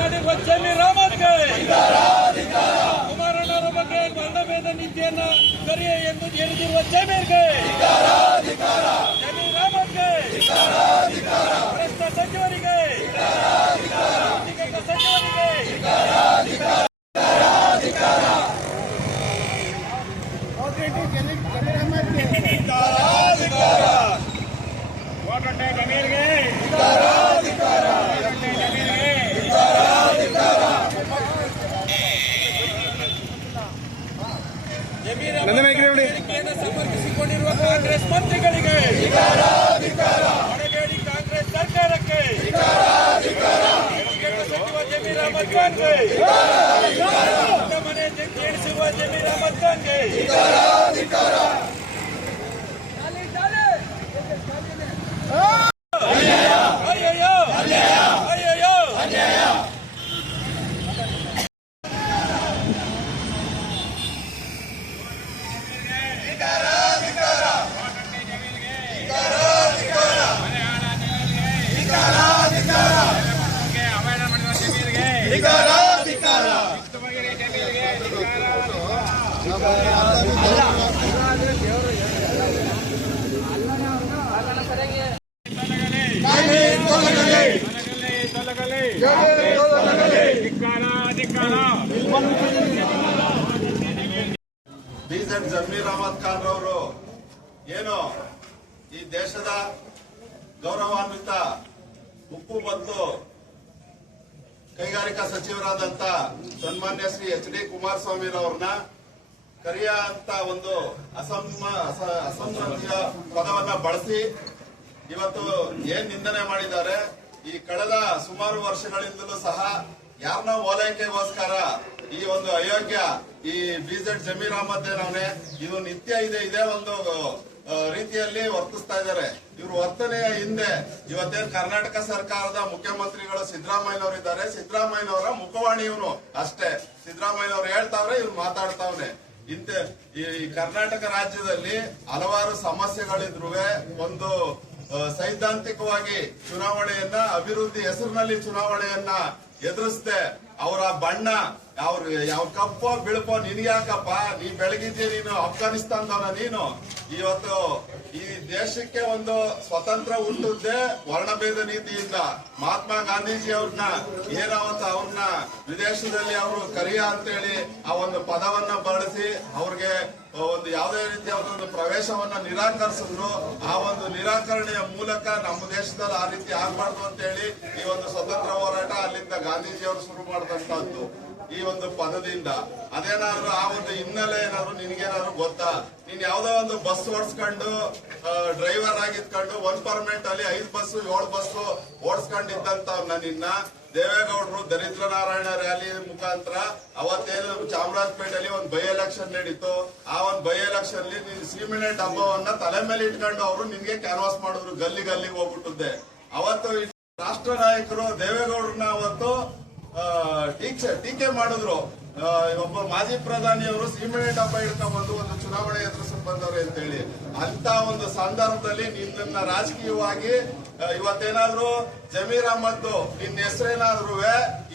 ಮಾಡಿರುವ ಜಮೀರ್ ಅಹಮದ್ಗೆ ಕುಮಾರಣ್ಣರ ಬಗ್ಗೆ ವರ್ಣಭೇದ ನೀತಿಯನ್ನ ಕರೆಯ ಎಂದು ಹೇಳಿದಿರುವ ಜಮೀರ್ಗೆ ಜಮೀರ್ ಅಹಮದ್ಗೆ ಭ್ರಷ್ಟ ಸಚಿವರಿಗೆ ಸಚಿವರಿಗೆ ಸಮರ್ಥಿಸಿಕೊಂಡಿರುವ ಕಾಂಗ್ರೆಸ್ ಮಂತ್ರಿಗಳಿಗೆ ಹೊರಗೇಡಿ ಕಾಂಗ್ರೆಸ್ ಸರ್ಕಾರಕ್ಕೆ ಸಚಿವ ಜಮೀರ್ ಅಹಮದ್ ಖಾನ್ಗೆ ಮನೆ ಕೇಳಿಸಿರುವ ಜಮೀರ್ ಅಹಮದ್ ಖಾನ್ಗೆ ಅಯ್ಯಯ್ಯೋ ಅಯ್ಯಯ್ಯೋ BZ ಜಮೀರ್ ಅಹಮದ್ ಖಾನ್ ರವರು ಏನು ಈ ದೇಶದ ಗೌರವಾನ್ವಿತ ಉಕ್ಕು ಮತ್ತು ಕೈಗಾರಿಕಾ ಸಚಿವರಾದಂತ ಸನ್ಮಾನ್ಯ ಶ್ರೀ HD ಕುಮಾರಸ್ವಾಮಿ ರವರನ್ನ ಕರಿಯ ಅಂತ ಒಂದು ಅಸಂಬಂಧಿತ ಪದವನ್ನ ಬಳಸಿ ಇವತ್ತು ಏನ್ ನಿಂದನೆ ಮಾಡಿದ್ದಾರೆ. ಈ ಕಳೆದ ಸುಮಾರು ವರ್ಷಗಳಿಂದಲೂ ಸಹ ಯಾರನ್ನ ಓಲೈಕೆಗೋಸ್ಕರ ಈ ಒಂದು ಅಯೋಗ್ಯ ಈ BZ ಜಮೀರ್ ಅಹಮದ್ ಏನವನೇ ಇದು ನಿತ್ಯ ಇದೇ ಒಂದು ರೀತಿಯಲ್ಲಿ ವರ್ತಿಸ್ತಾ ಇದ್ದಾರೆ. ಇವ್ರ ವರ್ತನೆಯ ಹಿಂದೆ ಇವತ್ತೇನು ಕರ್ನಾಟಕ ಸರ್ಕಾರದ ಮುಖ್ಯಮಂತ್ರಿಗಳು ಸಿದ್ದರಾಮಯ್ಯನವರಿದ್ದಾರೆ. ಸಿದ್ದರಾಮಯ್ಯನವರ ಮುಖವಾಣಿ ಇವನು ಅಷ್ಟೇ. ಸಿದ್ದರಾಮಯ್ಯನವರು ಹೇಳ್ತಾವ್ರೆ, ಇವ್ರು ಮಾತಾಡ್ತಾವ್ನೆ. ಈ ಕರ್ನಾಟಕ ರಾಜ್ಯದಲ್ಲಿ ಹಲವಾರು ಸಮಸ್ಯೆಗಳಿದ್ರು ಒಂದು ಸೈದ್ಧಾಂತಿಕವಾಗಿ ಚುನಾವಣೆಯನ್ನ ಅಭಿವೃದ್ಧಿ ಹೆಸರಿನಲ್ಲಿ ಚುನಾವಣೆಯನ್ನ ಎದುರಿಸದೆ ಅವರ ಬಣ್ಣ ಯಾವ ಕಪ್ಪೋ ಬಿಳುಪೋ ನಿನ್ಯಾಕಪ್ಪ, ನೀ ಬೆಳಗಿದ್ದೆ, ನೀನು ಅಫ್ಘಾನಿಸ್ತಾನದವನ ನೀನು. ಇವತ್ತು ಈ ದೇಶಕ್ಕೆ ಒಂದು ಸ್ವತಂತ್ರ ಹುಟ್ಟುತ್ತೆ ವರ್ಣಭೇದ ನೀತಿಯಿಂದ. ಮಹಾತ್ಮ ಗಾಂಧೀಜಿ ಅವ್ರನ್ನ ಅವ್ರನ್ನ ವಿದೇಶದಲ್ಲಿ ಅವರು ಕರಿಯ ಅಂತೇಳಿ ಆ ಒಂದು ಪದವನ್ನ ಬಳಸಿ ಅವ್ರಿಗೆ ಒಂದು ಯಾವುದೇ ರೀತಿಯ ಒಂದು ಪ್ರವೇಶವನ್ನ ನಿರಾಕರಿಸಿದ್ರು. ಆ ಒಂದು ನಿರಾಕರಣೆಯ ಮೂಲಕ ನಮ್ಮ ದೇಶದಲ್ಲಿ ಆ ರೀತಿ ಆಗ್ಬಾರ್ದು ಅಂತ ಹೇಳಿ ಈ ಒಂದು ಸ್ವತಂತ್ರ ಹೋರಾಟ ಅಲ್ಲಿಂದ ಗಾಂಧೀಜಿ ಅವರು ಶುರು ಮಾಡಿದಂತಹದ್ದು ಈ ಒಂದು ಪದದಿಂದ. ಅದೇನಾದ್ರು ಆ ಒಂದು ಹಿನ್ನೆಲೆ ಏನಾದ್ರು ನಿನ್ಗೇನಾದ್ರು ಗೊತ್ತಾ? ನೀನ್ ಯಾವ್ದೋ ಒಂದು ಬಸ್ ಓಡಿಸ್ಕೊಂಡು ಡ್ರೈವರ್ ಆಗಿದ್ಕೊಂಡು 1 ಪರ್ಮೆಂಟ್ ಅಲ್ಲಿ 5 ಬಸ್ 7 ಬಸ್ ಓಡಿಸ್ಕೊಂಡಿದ್ದಂತವ್ನ ನಿನ್ನ ದೇವೇಗೌಡರು ದರಿದ್ರ ನಾರಾಯಣ ರ್ಯಾಲಿ ಮುಖಾಂತರ ಅವತ್ತೇನು ಚಾಮರಾಜಪೇಟೆಯಲ್ಲಿ ಒಂದು ಬೈ ಎಲೆಕ್ಷನ್ ನಡೀತು. ಆ ಒಂದು ಬೈ ಎಲೆಕ್ಷನ್ ಅಲ್ಲಿ ನೀನ್ ಸೀಮೆಣ್ಣೆ ಡಬ್ಬವನ್ನ ತಲೆ ಮೇಲೆ ಇಟ್ಕೊಂಡು ಅವರು ನಿನ್ಗೆ ಕ್ಯಾನ್ವಾಸ್ ಮಾಡಿದ್ರು, ಗಲ್ಲಿಗೆ ಹೋಗ್ಬಿಟ್ಟಿದ್ದೆ. ಅವತ್ತು ರಾಷ್ಟ್ರ ನಾಯಕರು ದೇವೇಗೌಡರನ್ನ ಅವತ್ತು ಟೀಕೆ ಮಾಡಿದ್ರು. ಒಬ್ಬ ಮಾಜಿ ಪ್ರಧಾನಿಯವರು ಸೀಮೆಣ್ಣೆ ಡಬ್ಬ ಹಿಡ್ಕೊಂಡ್ಬಂದು ಒಂದು ಚುನಾವಣೆ ಎದುರಿಸಲು ಬಂದವ್ರೆ ಅಂತ ಹೇಳಿ. ಅಂತ ಒಂದು ಸಂದರ್ಭದಲ್ಲಿ ನಿನ್ನ ರಾಜಕೀಯವಾಗಿ ಇವತ್ತೇನಾದ್ರು ಜಮೀರ್ ಅಹಮದ್ ನಿನ್ನ ಹೆಸರೇನಾದ್ರು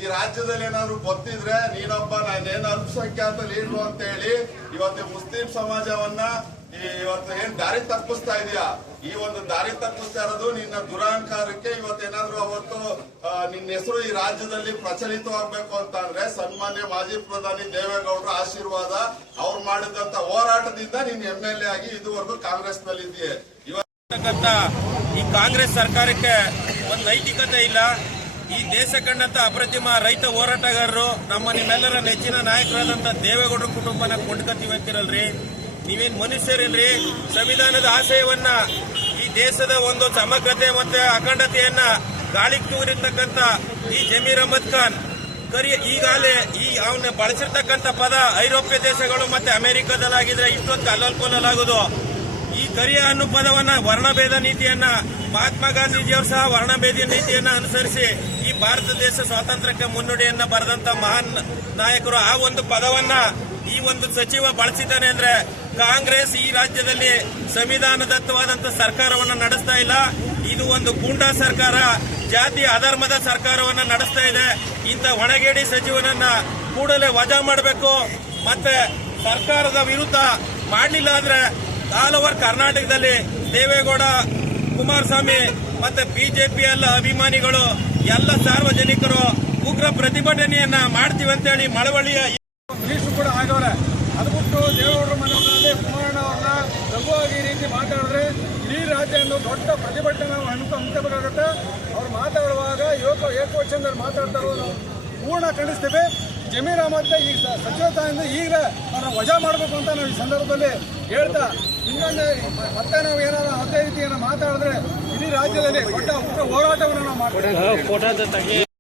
ಈ ರಾಜ್ಯದಲ್ಲಿ ಏನಾದ್ರು ಗೊತ್ತಿದ್ರೆ ನೀನೊಬ್ಬ ನಾನೇನು ಅಲ್ಪಸಂಖ್ಯಾತ ಲೀಡ್ರು ಅಂತ ಹೇಳಿ ಇವತ್ತು ಮುಸ್ಲಿಂ ಸಮಾಜವನ್ನ ಇವತ್ತು ಏನ್ ದಾರಿ ತಪ್ಪಿಸ್ತಾ ಇದೆಯಾ? ಈ ಒಂದು ದಾರಿ ತಪ್ಪಿಸ್ತಾ ಇರೋದು ನಿನ್ನ ದುರಹಂಕಾರಕ್ಕೆ. ಇವತ್ತೇನಾದ್ರು ಅವತ್ತು ನಿನ್ನ ಹೆಸರು ಈ ರಾಜ್ಯದಲ್ಲಿ ಪ್ರಚಲಿತವಾಗಬೇಕು ಅಂತ ಅಂದ್ರೆ ಸನ್ಮಾನ್ಯ ಮಾಜಿ ಪ್ರಧಾನಿ ದೇವೇಗೌಡರ ಆಶೀರ್ವಾದ, ಅವ್ರು ಮಾಡಿದಂತ ಹೋರಾಟದಿಂದ ನೀನ್ MLA ಆಗಿ ಇದುವರೆಗೂ ಕಾಂಗ್ರೆಸ್ ನಲ್ಲಿ ಇದೆಯೇ. ಈ ಕಾಂಗ್ರೆಸ್ ಸರ್ಕಾರಕ್ಕೆ ಒಂದು ನೈತಿಕತೆ ಇಲ್ಲ. ಈ ದೇಶ ಕಂಡಂತ ಅಪ್ರತಿಮ ರೈತ ಹೋರಾಟಗಾರರು ನಿಮ್ಮೆಲ್ಲರ ನೆಚ್ಚಿನ ನಾಯಕರಾದಂತ ದೇವೇಗೌಡರ ಕುಟುಂಬನ ಕೊಂಡ್ಕತ್ತೀವಿ ಅಂತಿರಲ್ರಿ. ನೀವೇನ್ ಮನುಷ್ಯರಿಲ್ರಿ? ಸಂವಿಧಾನದ ಆಶಯವನ್ನ, ಈ ದೇಶದ ಒಂದು ಸಮಗ್ರತೆ ಮತ್ತೆ ಅಖಂಡತೆಯನ್ನ ಗಾಳಿಗೆ ತೂರಿರ್ತಕ್ಕಂಥ ಈ ಜಮೀರ್ ಅಹಮದ್ ಖಾನ್ ಈಗಾಗಲೇ ಅವನ್ನ ಬಳಸಿರ್ತಕ್ಕಂಥ ಪದ ಐರೋಪ್ಯ ದೇಶಗಳು ಮತ್ತೆ ಅಮೆರಿಕದಲ್ಲಾಗಿದ್ರೆ ಇಷ್ಟೊತ್ತು ಅಲ್ಲಲ್ಪೋಲಾಗುವುದು. ಈ ಕರಿಯ ಅನ್ನೋ ಪದವನ್ನ ವರ್ಣಭೇದ ನೀತಿಯನ್ನ ಮಹಾತ್ಮ ಗಾಂಧೀಜಿಯವರು ಸಹ ವರ್ಣಭೇದ ನೀತಿಯನ್ನ ಅನುಸರಿಸಿ ಈ ಭಾರತ ದೇಶ ಸ್ವಾತಂತ್ರ್ಯಕ್ಕೆ ಮುನ್ನುಡಿಯನ್ನ ಬರೆದಂತ ಮಹಾನ್ ನಾಯಕರು ಆ ಒಂದು ಪದವನ್ನ ಈ ಒಂದು ಸಚಿವ ಬಳಸಿದ್ದಾನೆ ಅಂದ್ರೆ ಕಾಂಗ್ರೆಸ್ ಈ ರಾಜ್ಯದಲ್ಲಿ ಸಂವಿಧಾನದತ್ತವಾದಂತ ಸರ್ಕಾರವನ್ನ ನಡೆಸ್ತಾ ಇಲ್ಲ. ಇದು ಒಂದು ಗೂಂಡಾ ಸರ್ಕಾರ. ಜಾತಿ ಅಧರ್ಮದ ಸರ್ಕಾರವನ್ನ ನಡೆಸ್ತಾ ಇದೆ. ಇಂಥ ಒಣಗೇಡಿ ಸಚಿವನನ್ನ ಕೂಡಲೇ ವಜಾ ಮಾಡಬೇಕು. ಮತ್ತೆ ಸರ್ಕಾರದ ವಿರುದ್ಧ ಮಾಡಲಿಲ್ಲ ಅಂದ್ರೆ ಆಲ್ ಓವರ್ ಕರ್ನಾಟಕದಲ್ಲಿ ದೇವೇಗೌಡ, ಕುಮಾರಸ್ವಾಮಿ ಮತ್ತೆ ಬಿಜೆಪಿ ಎಲ್ಲ ಅಭಿಮಾನಿಗಳು ಎಲ್ಲ ಸಾರ್ವಜನಿಕರು ಉಗ್ರ ಪ್ರತಿಭಟನೆಯನ್ನ ಮಾಡ್ತೀವಿ ಅಂತೇಳಿ ಮಳವಳ್ಳಿಯ ಮಿನಿಸ್ಟರ್ ಕೂಡ ಆಗವ್ರೆ. ಅದು ಬಿಟ್ಟು ದೇವೇಗೌಡರ ಮನೆಯಲ್ಲಿ ಕುಮಾರಣ್ಣ ಅವ್ರನ್ನ ಲಘುವಾಗಿ ಈ ರೀತಿ ಮಾತಾಡಿದ್ರೆ ಇಡೀ ರಾಜ್ಯ ದೊಡ್ಡ ಪ್ರತಿಭಟನೆ ಹಂತಬೇಕಾಗುತ್ತೆ. ಅವ್ರು ಮಾತಾಡುವಾಗ ಏಕವಚನದಲ್ಲಿ ಮಾತಾಡ್ತಾ ಇರೋದು ಪೂರ್ಣ ಖಂಡಿಸ್ತೇವೆ. ಜಮೀರ್ ಅಹಮದ್ ಈ ಸಚಿವ ಸ್ಥಾನದಿಂದ ಈಗಲೇ ಅವ್ರನ್ನ ವಜಾ ಮಾಡಬೇಕು ಅಂತ ನಾವು ಈ ಸಂದರ್ಭದಲ್ಲಿ ಹೇಳ್ತಾ, ಇನ್ನೊಂದು ಮತ್ತೆ ನಾವು ಏನಾದ್ರು ಅದೇ ರೀತಿ ಮಾತಾಡಿದ್ರೆ ಇಡೀ ರಾಜ್ಯದಲ್ಲಿ ದೊಡ್ಡ ಹೋರಾಟವನ್ನು ನಾವು ಮಾಡ್ತೇವೆ.